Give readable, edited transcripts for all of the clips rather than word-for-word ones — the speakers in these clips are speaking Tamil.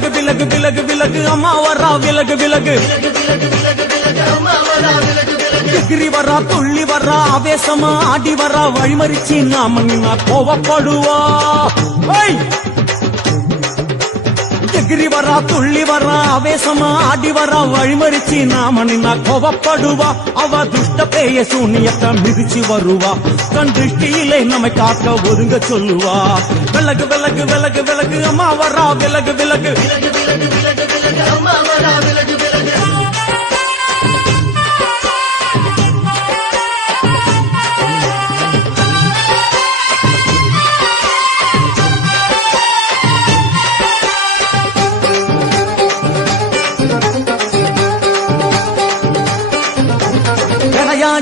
விலகு விலகு விலகு விலகு அம்மா வரா விலகு விலகு எகிரி வரா துள்ளி வரா ஆவேசமா ஆடி வரா வழிமறிச்சு நாம நின்னா கோவப்படுவா எகிரி வரா துள்ளி வரா ஆவேசமா ஆடி வரா வழிமறிச்சு நாம நின்னா கோவப்படுவா அவ துஷ்ட பேய சூனியத்தை மிதிச்சு வருவா கண் திருஷ்டியிலே நம்மை காக்க ஒதுங்க சொல்லுவா விலகு விலகு விலகு விலகு அம்மா வரா விலகு விலகு அம்மா வரா விலகு விலகு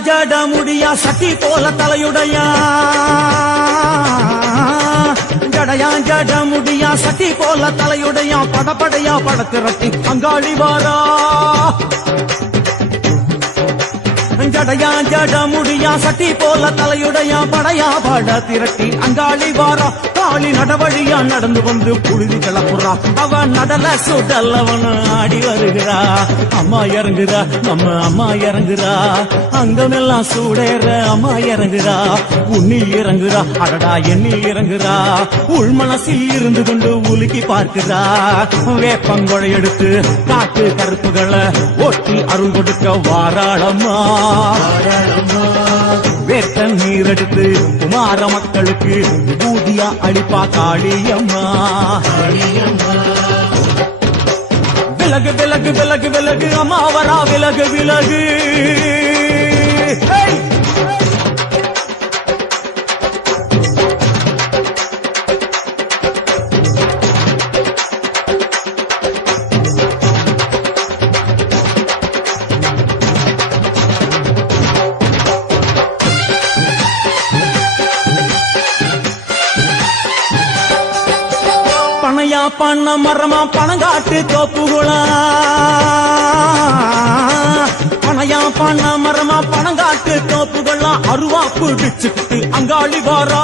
ஜட முடியா சட்டி போல தலையுடையா ஜடையா ஜட முடியா சட்டி போல தலையுடையா படப்படையா படத்திரட்டி அங்காளி வாரா ஜடையா ஜட முடியா சட்டி போல தலையுடையா படையா பட திரட்டி அங்காளி வாரா காளி நடவழியா நடந்து வந்து புழுதி கிளப்புறா அவ நடல சுடல்லவன ஆடி வருகிறா அம்மா இறங்குறா நம்ம அம்மா இறங்குறா அங்கமெல்லாம் சூடேற அம்மா இறங்குறா உன்னி இறங்குறா அடடா எண்ணி இறங்குறா உள் மனசில் இருந்து கொண்டு உலுக்கி பார்க்கிறா வேப்பங்கொழை எடுத்து காட்டு கருப்புகளை ஒட்டி அருள் கொடுக்க வாராளம்மா வேட்ட நீர் எடுத்து குமார மக்களுக்கு விபூதியா அளிப்பா காளியம்மா விலகு விலகு விலகு விலகு அம்மா வரா விலகு விலகு பனையா பண்ண மரமா பணங்காட்டு தோப்புகுளா பனையா பண்ண மரமா பணங்காட்டு தோப்புகளா அருவா பிடிச்சுக்கிட்டு அங்காளி வாரா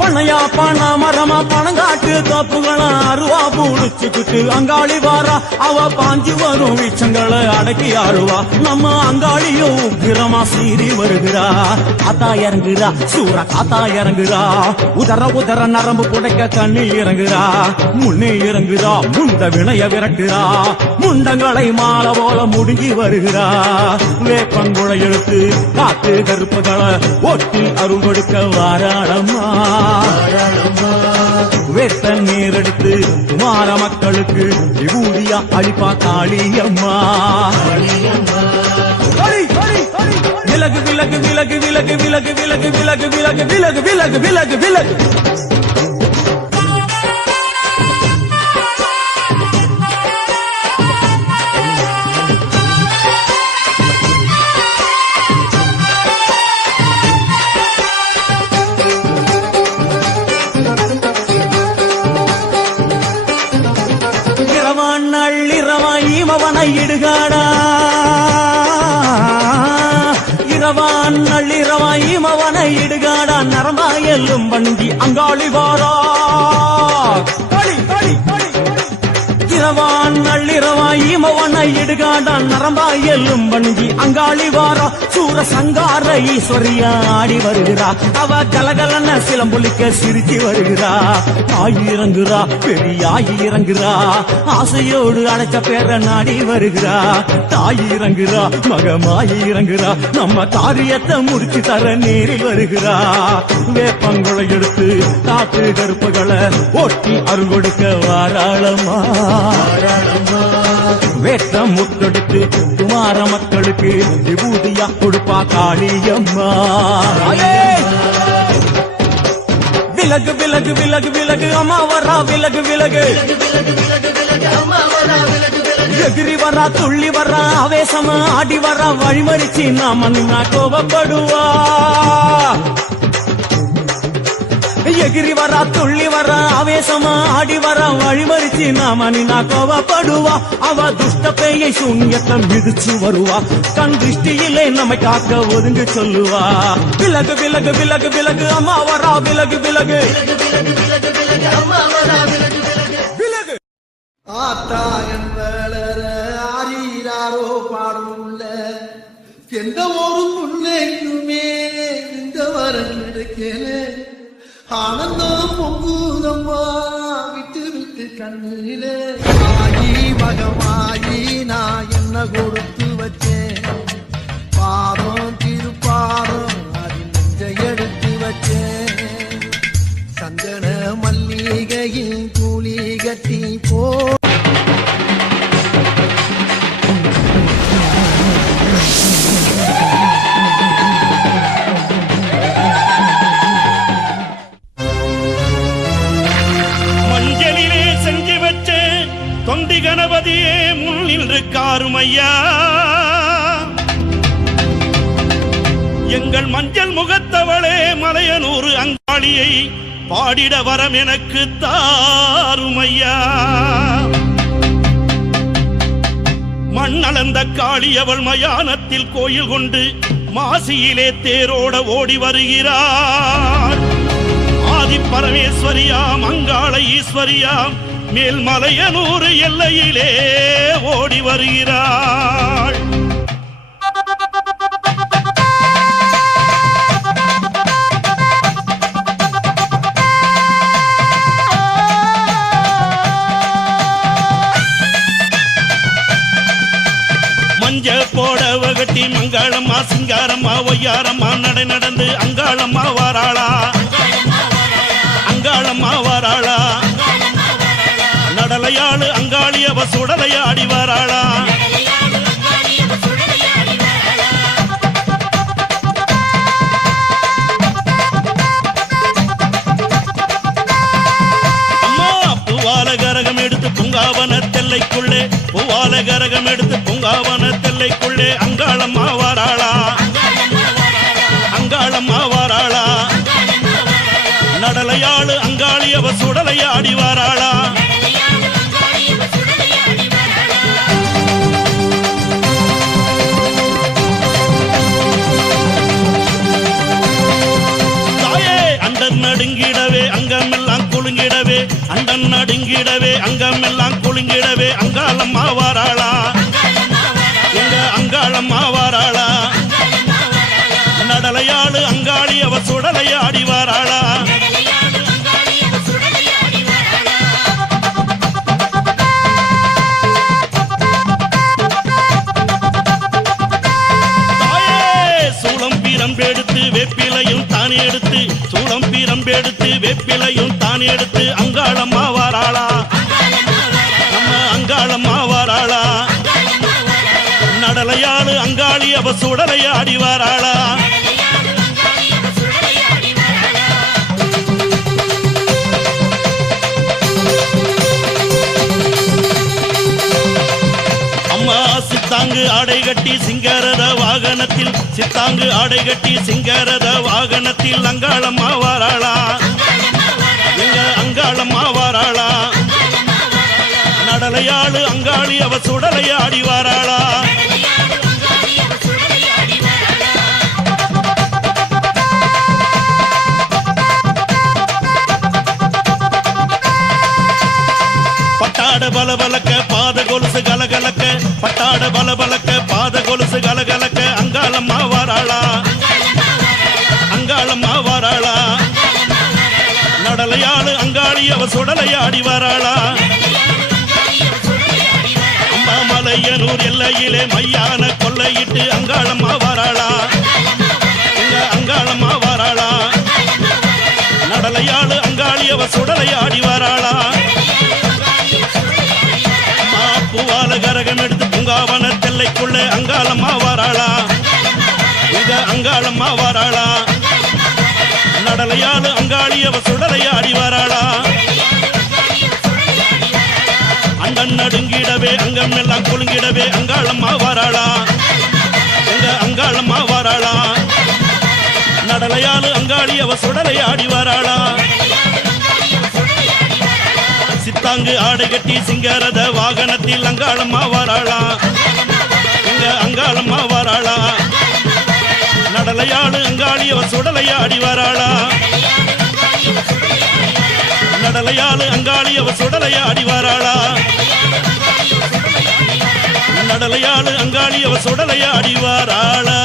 பனையா பண்ண மரமா பணங்காட்டு தோப்புகளா அருவா பிடிச்சுக்கிட்டு அங்காளி வாரா அவ பாஞ்சு வரும் வீச்சங்களை அடக்கி ஆடுவா நம்ம அங்காளியும் உக்கிரமா சீறி வருகிறா காத்தா இறங்குறா சூற காத்தா இறங்குறா உதர உதர நரம்பு புடைக்க கண்ணி இறங்குறா முன்னே இறங்குறா முண்ட வினைய விரட்டுறா முண்டங்களை மாலை போல முடுங்கி வருகிறா வேப்பங்குழை எடுத்து காத்து கருப்புகளை ஒட்டி அருள் கொடுக்க வாராளம்மா வேட்ட நீர் எடுத்து குமார மக்களுக்கு விபூதியா அளிப்பா காளியம்மா விலகு விலகு விலகு விலகு விலகு விலகு விலகு விலகு விலகு விலகு விலகு விலகு இமவனை இடுகாடா இரவான் நள்ளிரவா இமவனை இடுகாடா நரம்பா எல்லும் வண்டி அங்காளி வாரா இரவான் நள்ளிரவா இமவனை இடுகாடா நரம்பா எல்லும் வண்டி அங்காளி வாரா சூர சங்கார ஈஸ்வரியா ஆடி வருகிறா அவ கலகலன சிலம்புலிக்க சிரிச்சு வருகிறா ஆயி இறங்குறா பெரியாயி இறங்குறா ஆசையோடு அழைச்ச பேர நாடி வருகிறா தாயி இறங்குறா மகமாயி இறங்குறா நம்ம காரியத்தை முடிச்சு தர நேரில் வருகிறா வேப்பங்குழை எடுத்து காட்டு கருப்புகளை ஒட்டி அருள் கொடுக்க வாராளம்மா வேட்ட முத்தெடுத்து குமார மக்களுக்கு விபூதியா கொடுப்பா காளியம்மா விலகு விலகு விலகு விலகு அம்மா வரா விலகு விலகு எகிரி வரா துள்ளி வரா ஆவேசமா ஆடி வரா வழிமறிச்சு நாம நின்னா கோபப்படுவா எகிரி வரா துள்ளி வர ஆவேசமா ஆடி வர வழிமறிச்சு நாம நின்னா கோவப்படுவா அவ துஷ்ட பேயை சூன்யத்தை மிதிச்சு வருவா கண் திருஷ்டியிலே நம்மை காக்க ஒதுங்க சொல்லுவா விலகு விலகு விலகு விலகு அம்மா வரா விலகு விலகு விலகு ஆத்தா என்பளர ஆரீராரோ பாடமுள்ள எந்த ஒரு புள்ளைக்குமே இந்த வரம் கிடைக்கல ஆனந்தம் பொங்குதம்மா விட்டு விட்டு கண்ணிலே ஆகி மகமாகி நான் என்ன கொடுத்து வச்சேன் பாதம் திருப்பாதம் அது நெஞ்சை எடுத்து வச்சேன் சந்தன மல்லிகையில் கூலி கட்டி போ மஞ்சளிலே செஞ்சு வச்ச தொந்தி கணபதியே முன்னில் காருமையா எங்கள் மஞ்சள் முகத்தவளே மலையனூர் அங்காளியை பாடிட வரம் எனக்கு தாருமையா மண்ணளந்த காளி அவள் மயானத்தில் கோயில் கொண்டு மாசியிலே தேரோட ஓடி வருகிறார் ஆதி பரமேஸ்வரியாம் அங்காள ஈஸ்வரியாம் மேல்மலையனூர் எல்லையிலே ஓடி வருகிறாள் மஞ்ச போடவ கட்டி மங்களம்மா சிங்காரம்மா ஒய்யாரம்மா நடை நடந்து அங்காளம்மா வாராளா அங்காளம்மா வாராளா நடலையாளு அங்காளி அவ சுடலையாடி வாராளா அம்மா பூவால கரகம் எடுத்து பூங்காவன தெல்லைக்குள்ளே பூவால கரகம் எடுத்து பூங்காவன தெல்லைக்குள்ளே அங்காளம்மா வாராளா அங்காளம்மா வாராளா நடலையாளு அங்காளி அவ சுடலையாடி வாராளா தாயே அண்டன் நடுங்கிடவே அங்கமெல்லாம் குலுங்கிடவே அண்டன் நடுங்கிடவே அங்கமெல்லாம் குலுங்கிடவே அங்காளம்மா வாராளா எங்க அங்காளம்மா வாராளா நடலையாளு அங்காளி அவ சுடலையாடி வாராளா சூளம் பீரம்பெடுத்து வேப்பிலையும் தானே எடுத்து சூளம் பீரம்பெடுத்து வேப்பிலையும் தானே எடுத்து அங்காளம்மா வாராளா நம்ம அங்காளம்மா வாராளா நடலையாளு அங்காளி அவ சுடலையாடி வாராளா அம்மா சித்தாங்கு ஆடை கட்டி சிங்காரத வாகனத்தில் சித்தாங்கு ஆடை கட்டி சிங்காரத வாகனத்தில் அங்காளம்மா வாராளா எங்க அங்காளம்மா வாராளா நடலையாளு அங்காளி அவ சுடலையாடி வாராளா பட்டாட பலபலக்க பாத கொலுசு கலகலக்க பட்டாட பலபலக்க பாத கொலுசு கலகலக்க அங்காளம்மா வாராளா அங்காளம்மா வாராளா நடலையாளு அங்காளி அவ சுடலையாடி வாராளா அம்மா மலையனூர் எல்லையிலே மையான கொள்ளையிட்டு அங்காளம்மா வாராளா எங்க அங்காளம்மா வாராளா நடலையாளு அங்காளி அவ சுடலையாடி வாராளா பூவால கரகம் எடுத்து பூங்காவன தெல்லைக்குள்ளே அங்காளம்மா வாராளா எங்க அங்காளம்மா வாராளா நடலையாளு அங்காளி அவ சுடலையாடி வாராளா அண்டன் நடுங்கிடவே அங்கம் எல்லாம் குலுங்கிடவே அங்காளம்மா வாராளா எங்க அங்காளம்மா வாராளா நடலையாளு அங்காளி அவ சுடலை ஆடி வராளா சித்தாங்கு ஆடை கட்டி சிங்கரத வாகனத்தில் அங்காளம்மா வராளா இங்க அங்காளம்மா வராளா நடலையாளு அங்காளி அவ சுடலை ஆடி வராளா நடலையாளு அங்காளி அவ சுடலை ஆடி வராளா நடலையாளு அங்காளி அவ சுடலை ஆடி வராளா